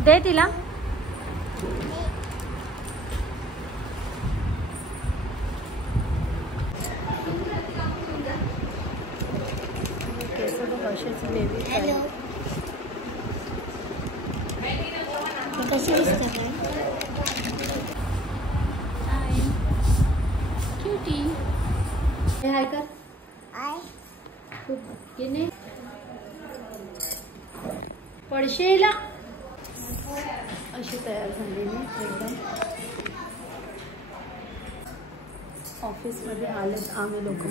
दे तिला. कशी दिसते क्यूटी. हाय कर. पडशेला अशी तयार झालेली एकदम. ऑफिसमध्ये आलेत आम्ही लोक.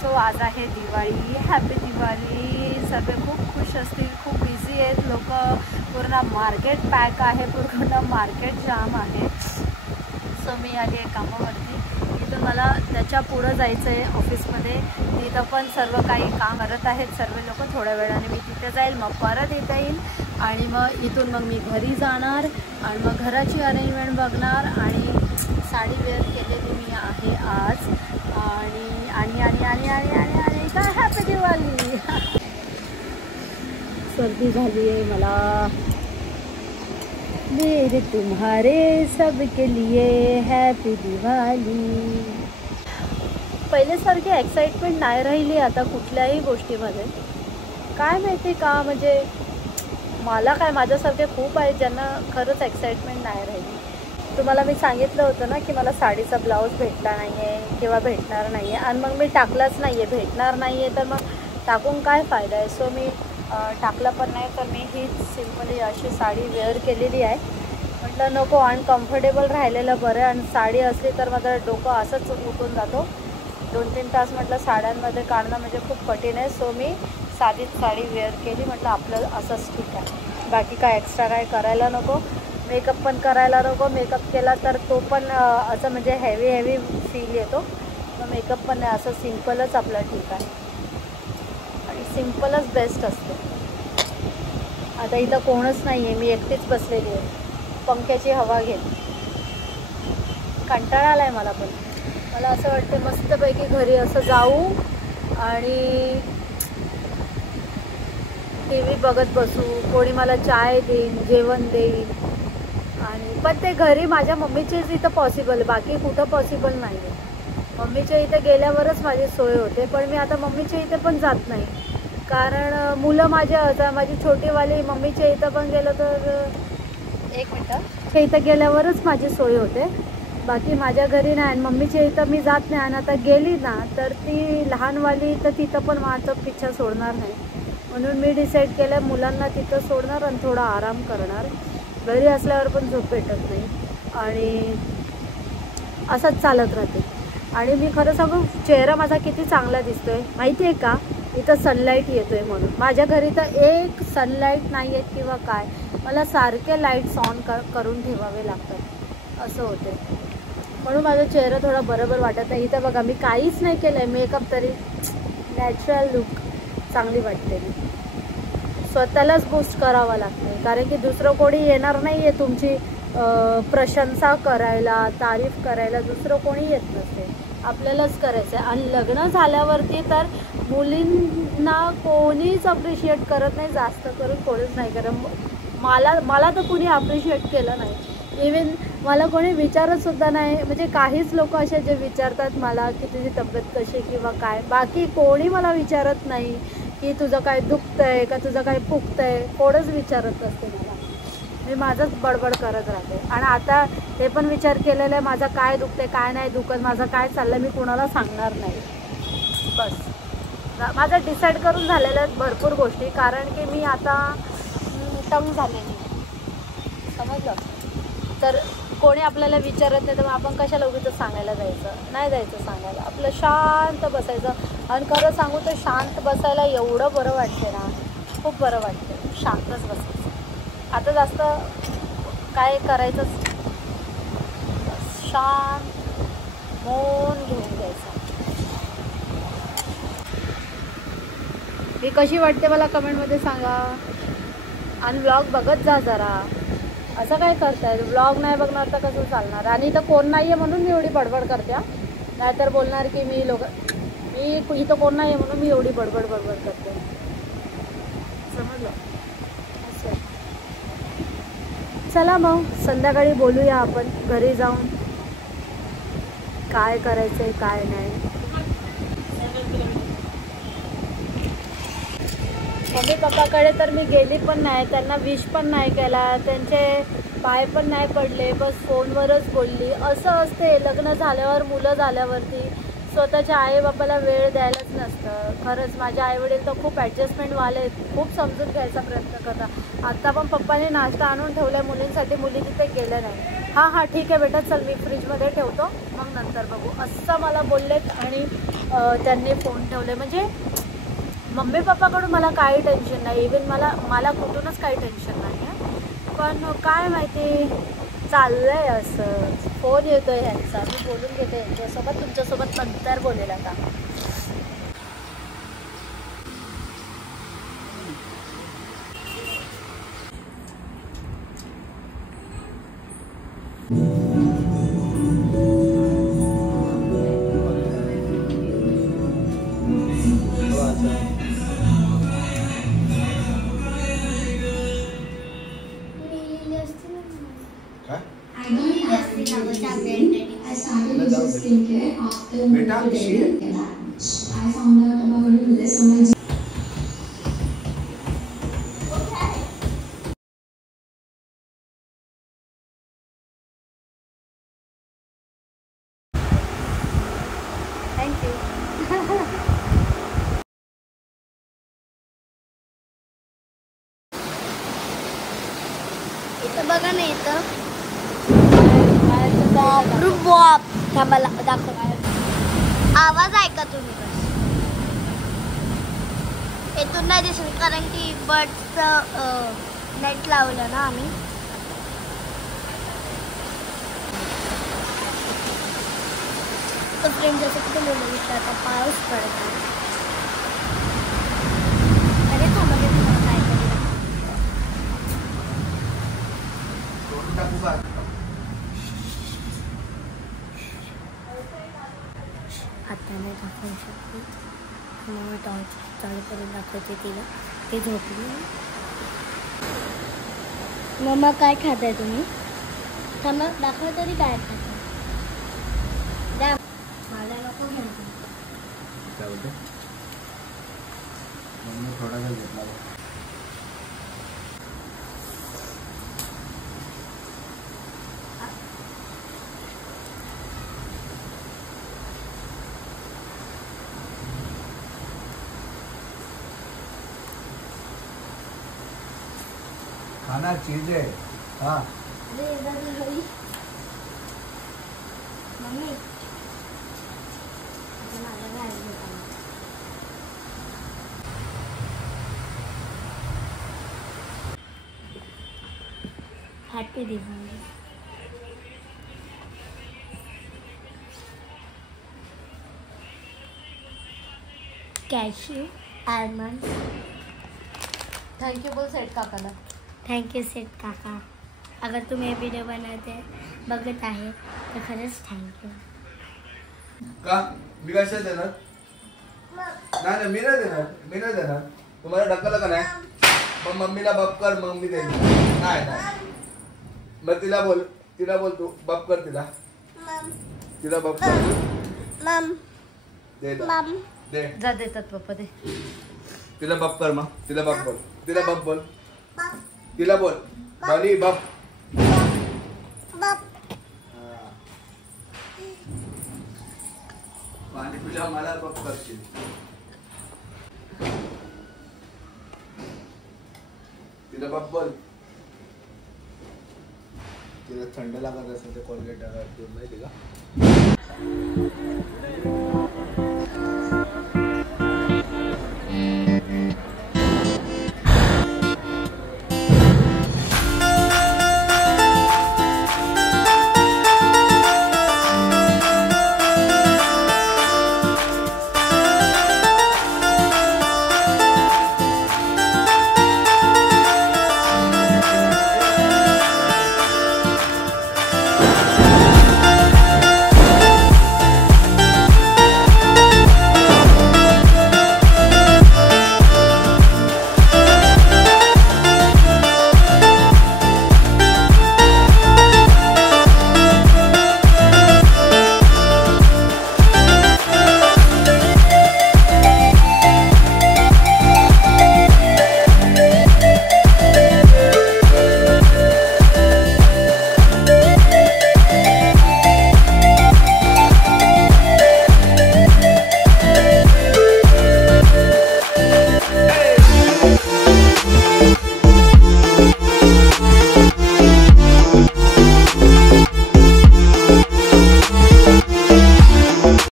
सो आज आहे दिवाळी. हॅपी दिवाळी. सगळे खूप खुश असतील, खूप बिझी आहेत लोक. पूर्ण मार्केट पॅक आहे, पूर्ण मार्केट जाम आहे. सो मी आली आहे कामावरती. इथं मला त्याच्या पुढं जायचं आहे ऑफिसमध्ये. तिथं पण सर्व काही काम करत आहेत सर्व लोक. थोड्या वेळाने मी तिथे जाईल, मग परत येता येईल आणि मग इथून मग मी घरी जाणार आणि मग घराची अरेंजमेंट बघणार. आणि साडी वेअर केलेली मी आहे आज. आणि आणि आणि आणि आणि आणि आणि का हॅपी दिवाळी. सर्दी झाली आहे मला. मेरे तुम्हारे सबके लिए हॅपी दिवाळी. पहिल्यासारखी एक्साइटमेंट नाही राहिली आता कुठल्याही गोष्टीमध्ये. काय माहिती का, म्हणजे मला काय, माझ्यासारखे खूप आहेत ज्यांना खरंच एक्साइटमेंट नाही राहिली. तुम्हाला मी सांगितलं होतं ना की मला साडीचा ब्लाऊज भेटला नाही आहे किंवा भेटणार नाही आहे. आणि मग मी टाकलाच नाही आहे. भेटणार नाही आहे तर मग टाकून काय फायदा आहे. सो मी टाकला पण नाही. तर मी हीच सिम्पली अशी साडी वेअर केलेली आहे. म्हटलं नको, अनकम्फर्टेबल राहिलेलं बरं. आणि साडी असली तर माझं डोकं असंच उठून जातो. 2-3 तास म्हटलं साड्यांमध्ये काढणं म्हणजे खूप कठीण आहे. सो मी साधीच साडी वेअर केली. म्हटलं आपलं असंच ठीक आहे, बाकी काय एक्स्ट्रा काय करायला नको. मेकअप पण करायला नको. मेकअप केला तर तो पण असं म्हणजे हेवी फील येतो. मग मेकअप पण नाही, असं सिम्पलच आपलं ठीक आहे. आणि सिम्पलच बेस्ट असते. आता इथं कोणच नाही आहे, मी एकटीच बसलेली आहे पंख्याची हवा घेत. कंटाळा आला आहे मला. पण मला असं वाटतं मस्तपैकी घरी असं जाऊ आणि टी व्ही बघत बसू. कोणी मला चाय देईन, जेवण देईन. आणि पण ते घरी माझ्या मम्मीचेच इथं पॉसिबल आहे, बाकी कुठं पॉसिबल नाही आहे. मम्मीच्या इथे गेल्यावरच माझी सोय होते. पण मी आता मम्मीच्या इथे पण जात नाही, कारण मुलं माझी छोटीवाली मम्मीच्या इथं पण गेलं तर 1 मिनटं इथं गेल्यावरच माझी सोय होते. बाकी माझ्या घरी नाही. आणि मम्मीच्या इथं मी जात नाही. आणि आता गेली ना तर ती लहानवाली तर तिथं पण माझं पिच्छा सोडणार नाही. म्हणून मी डिसाईड केलं मुलांना तिथं सोडणार आणि थोडा आराम करणार. घरी असल्यावर पण झोप भेटत नाही आणि असंच चालत राहते. आणि मी खरं सांगू, चेहरा माझा किती चांगला दिसतोय माहिती आहे का, इथं सनलाईट येतोय म्हणून. माझ्या घरी तर एक सनलाईट नाही आहेत किंवा काय, मला सारखे लाईट्स ऑन करून ठेवावे लागतात, असं होते. म्हणून माझा चेहरा थोडा बरोबर वाटत नाही. इथं बघा मी काहीच नाही केलं आहे मेकअप, तरी नॅचरल लुक चांगली वाटते. मी स्वतःलाच बूस्ट करावं लागतं, कारण की दुसरं कोणी येणार नाही आहे तुमची प्रशंसा करायला, तारीफ करायला. दुसरं कोणी येत नसते, आपल्यालाच करायचं आहे. आणि लग्न झाल्यावरती तर मुलींना कोणीच अप्रिशिएट करत नाही, जास्त करून कोणीच नाही करत. मला तर कोणी अप्रिशिएट केलं नाही. इवन मला कोणी विचारतसुद्धा नाही. म्हणजे काहीच लोक असे जे विचारतात मला की तुझी तब्येत कशी किंवा काय, बाकी कोणी मला विचारत नाही की तुझं काय दुखतं आहे का, तुझं काय फुगतं आहे. कोणच विचारत असते मला. मी माझंच बडबड करत राहते. आणि आता हे पण विचार केलेला आहे माझं काय दुखते काय नाही दुखत, माझं काय चाललं मी कुणाला सांगणार नाही. बस माझं डिसाईड करून झालेलं आहे भरपूर गोष्टी, कारण की मी आता तंग झालेली, समजलं. तर कोणी आपल्याला विचारत नाही तर मग आपण कशाला उगीच सांगायला जायचं, नाही जायचं सांगायला. आपलं शांत बसायचं. आणि खरं सांगू तर शांत बसायला एवढं बरं वाटते ना, खूप बरं वाटते शांतच बसायचं. आता जास्त काय करायचंच, शांत मौन घेऊन घ्यायचं. ही कशी वाटते मला कमेंटमध्ये सांगा. आणि व्लॉग बघत जा जरा, असं काय करताय? ब्लॉग नाही बघणार तर कसं चालणार? आणि इथं कोण नाही आहे म्हणून मी एवढी बडबड करते. नाहीतर बोलणार की मी इथं कोण नाही आहे म्हणून मी एवढी बडबड करते. समजलं? असं. चला मग संध्याकाळी बोलूया आपण घरी जाऊन काय करायचंय काय नाही. मम्मी पप्पाकडे तर मी गेली पण नाही, त्यांना विश पण नाही केला, त्यांचे पाय पण नाही पडले, बस फोनवरच बोलली. असं असते लग्न झाल्यावर, मुलं झाल्यावरती स्वतःच्या आईबापाला वेळ द्यायलाच नसतं. खरंच माझे आईवडील तर खूप ॲडजस्टमेंटवाले आहेत, खूप समजून घ्यायचा प्रयत्न करतात. आत्ता पण पप्पाने नाश्ता आणून ठेवला मुलींसाठी, मुली तिथे गेल्या नाही. हां ठीक आहे बेटा चल मी फ्रीजमध्ये ठेवतो मग नंतर बघू असं मला बोललेत. आणि त्यांनी फोन ठेवले. म्हणजे मम्मी पप्पाकडून मला काही टेन्शन नाही, इवन मला कुठूनच काही टेन्शन नाही आहे. पण काय माहिती चाललं आहे असं. फोन येतो आहे ह्यांचा, मी बोलून घेते यांच्यासोबत, तुमच्यासोबत नंतर बोलेल आता. I started using skincare after moving. I found out about this on my thank you. इथं बघा ना, इथं बॉप थांबाला दाखव. आवाज ऐका तुम्ही बस. इथून नाही दिसत कारण की बर्डचं नेट लावलं ना आम्ही. तर फ्रेंड जसं की तुम्ही बघितलं आता पाऊस पडत आहे. अरे थांबा मी तुम्हाला काय तरी आता नाही दाखवू शकते. मग मी टॉर्च चालू करून दाखवते तिला. ते झोपली. मम्मा काय खाताय तुम्ही? थांबा दाखवा तरी काय खाताय. द्या मला नको घ्यायचं. काय बोलते? मम्मी थोडा वेळ घेतला. खाना चीज है. हाँ mummy happy Diwali. Cashew almond. Thank you बोल सेट काकाला. थँक्यू सेठ काका. अगर तुम्ही हे व्हिडिओ बघत आहे तर खरंच थँक्यू. का मी कशा देणार? नाही मी नाही देणार. तुम्हाला ढकललं का नाही? मग मम्मीला बप कर, मग मी देईन. नाही मग तिला बोल तू बप कर तिला बप कर. दे जा देतात पप्पा दे. तिला बप कर. मग तिला बप बोल. तिला बोल बाली बप. आणि तुझ्या मला बप करशील. तिला बप बोल. तिला थंड लागत असेल तर कोलगेट माहिती का?